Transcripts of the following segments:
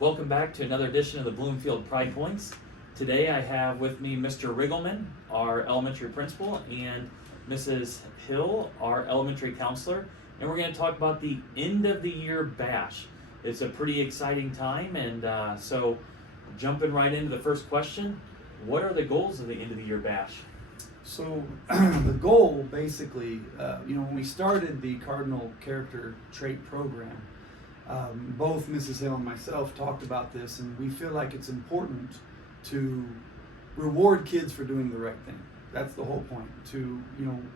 Welcome back to another edition of the Bloomfield Pride Points. Today I have with me Mr. Riggleman, our elementary principal, and Mrs. Hill, our elementary counselor, and we're going to talk about the end of the year bash. It's a pretty exciting time, and so jumping right into the first question, what are the goals of the end of the year bash? So the goal basically, when we started the Cardinal Character Trait Program, both Mrs. Hill and myself talked about this, and we feel like it's important to reward kids for doing the right thing. That's the whole point.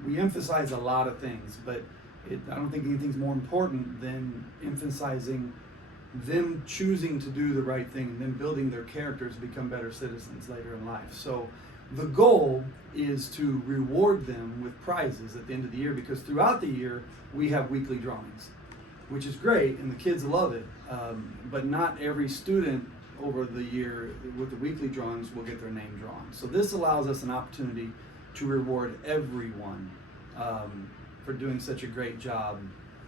We emphasize a lot of things, but I don't think anything's more important than emphasizing them choosing to do the right thing and then building their characters to become better citizens later in life. So the goal is to reward them with prizes at the end of the year, because throughout the year we have weekly drawings, which is great and the kids love it, but not every student over the year with the weekly drawings will get their name drawn. So this allows us an opportunity to reward everyone for doing such a great job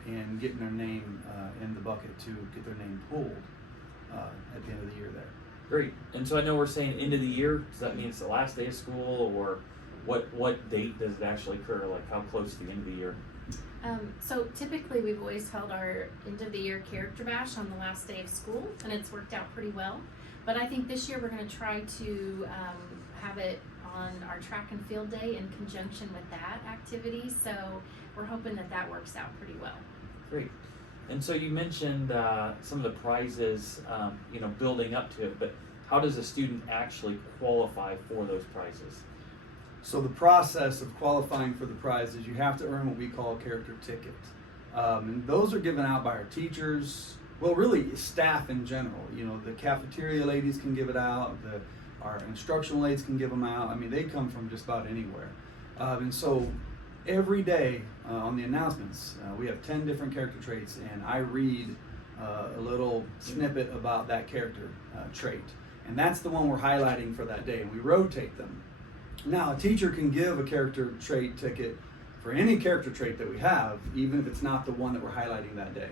and getting their name in the bucket to get their name pulled at the end of the year there. Great. And so I know we're saying end of the year. Does that mean it's the last day of school, or what date does it actually occur? Like how close to the end of the year? So typically we've always held our end of the year character bash on the last day of school, and it's worked out pretty well. But I think this year we're going to try to have it on our track and field day in conjunction with that activity. So we're hoping that works out pretty well. Great. And so you mentioned some of the prizes, building up to it, but how does a student actually qualify for those prizes? So the process of qualifying for the prize is you have to earn what we call a character ticket. And those are given out by our teachers, well, really staff in general. The cafeteria ladies can give it out, our instructional aides can give them out. I mean, they come from just about anywhere. And so every day on the announcements, we have 10 different character traits, and I read a little snippet about that character trait. And that's the one we're highlighting for that day, and we rotate them. Now, a teacher can give a character trait ticket for any character trait that we have, even if it's not the one that we're highlighting that day.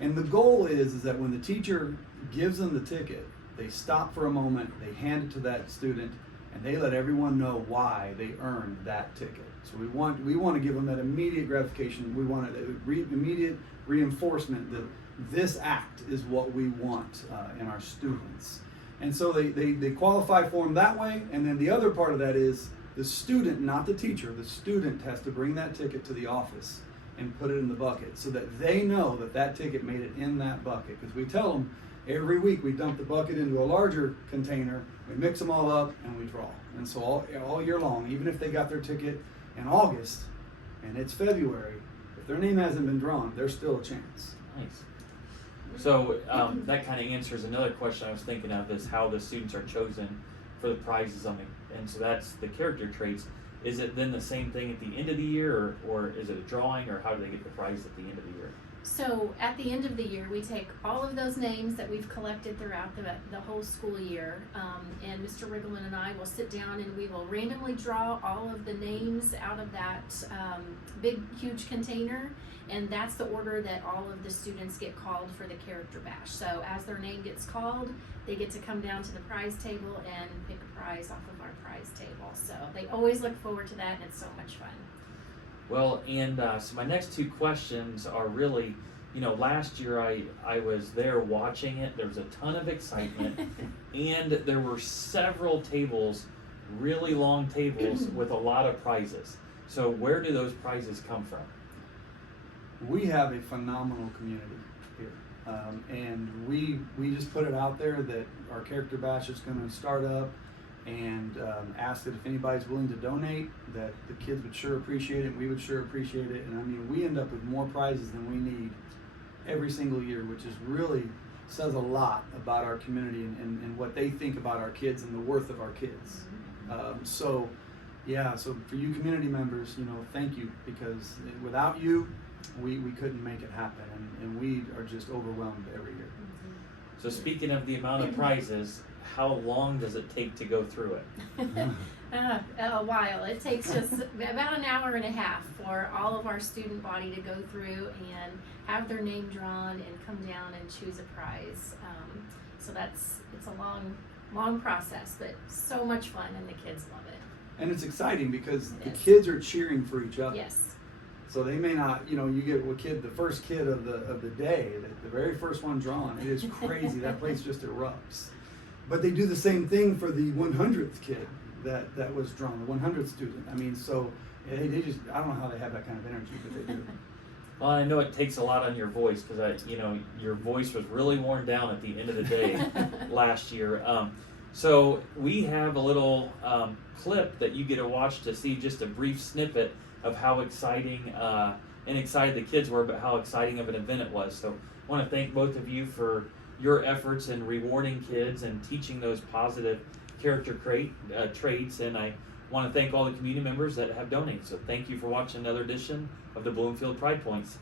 And the goal is that when the teacher gives them the ticket, they stop for a moment, they hand it to that student, and they let everyone know why they earned that ticket. So we want to give them that immediate gratification. We want immediate reinforcement that this act is what we want in our students. And so they qualify for them that way. And then the other part of that is the student, not the teacher, the student has to bring that ticket to the office and put it in the bucket so that they know that ticket made it in that bucket. Because we tell them every week we dump the bucket into a larger container, we mix them all up, and we draw. And so all year long, even if they got their ticket in August and it's February, if their name hasn't been drawn, there's still a chance. Nice. So that kind of answers another question I was thinking of, is how the students are chosen for the prizes and so that's the character traits. Is it then the same thing at the end of the year, or is it a drawing, or how do they get the prize at the end of the year? So at the end of the year, we take all of those names that we've collected throughout the whole school year, and Mr. Riggleman and I will sit down and we will randomly draw all of the names out of that big, huge container, and that's the order that all of the students get called for the character bash. So as their name gets called, they get to come down to the prize table and pick a prize off of our prize table. So they always look forward to that, and it's so much fun. Well, and so my next two questions are really, last year I was there watching it. There was a ton of excitement, and there were several tables, really long tables with a lot of prizes. So where do those prizes come from? We have a phenomenal community here, and we just put it out there that our character bash is going to start up, and asked that if anybody's willing to donate, that the kids would sure appreciate it, and we would sure appreciate it. And I mean, we end up with more prizes than we need every single year, which is really says a lot about our community and what they think about our kids and the worth of our kids. So for you community members, thank you, because without you, we couldn't make it happen, and we are just overwhelmed every year. So speaking of the amount of prizes, how long does it take to go through it? A while. It takes just about an hour and a half for all of our student body to go through and have their name drawn and come down and choose a prize. So it's a long process, but so much fun, and the kids love it. And it's exciting because the Yes. kids are cheering for each other. Yes. So they may not, you get the first kid of the day, the very first one drawn. It is crazy. That place just erupts. But they do the same thing for the 100th kid that was drawn, the 100th student. I mean, so they just, I don't know how they have that kind of energy, but they do. Well, I know it takes a lot on your voice because your voice was really worn down at the end of the day last year. So we have a little clip that you get to watch to see just a brief snippet of how exciting and excited the kids were, but how exciting of an event it was. So I want to thank both of you for your efforts in rewarding kids and teaching those positive character traits, and I want to thank all the community members that have donated. So thank you for watching another edition of the Bloomfield Pride Points.